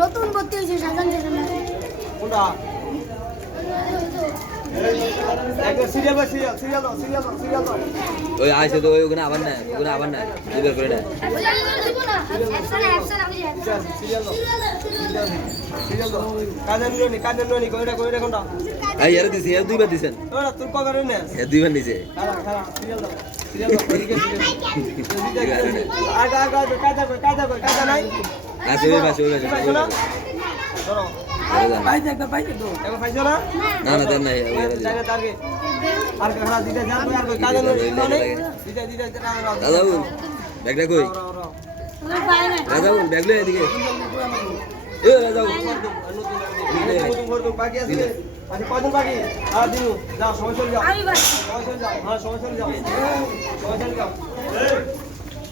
নতুন ভর্তি হয়েছে সাজানো কোনটা? ওই আসে তো ওই ওখানে আবার না ওখানে আবার না দুবার করে না এর দিছে এর দুইবার দিছেন এর দুইবার নিছে কাজা নাই আছে ওই পাশে ওই পাশে না না? না না তার নাই ওই এর দিছে। জায়গা তারকে। আর খালা দিতে যা কই আর কই কাজে নিলো নি দিতে দিতে দাদা ব্যাগটা কই? রাজা ব্যাগ লই এদিকে। এ আছে। আচ্ছা কজন বাকি? আর দিনু যাও সময় চলে যাও। সময় চলে যাও হ্যাঁ সময় চলে যাও। সময় চলে যাও।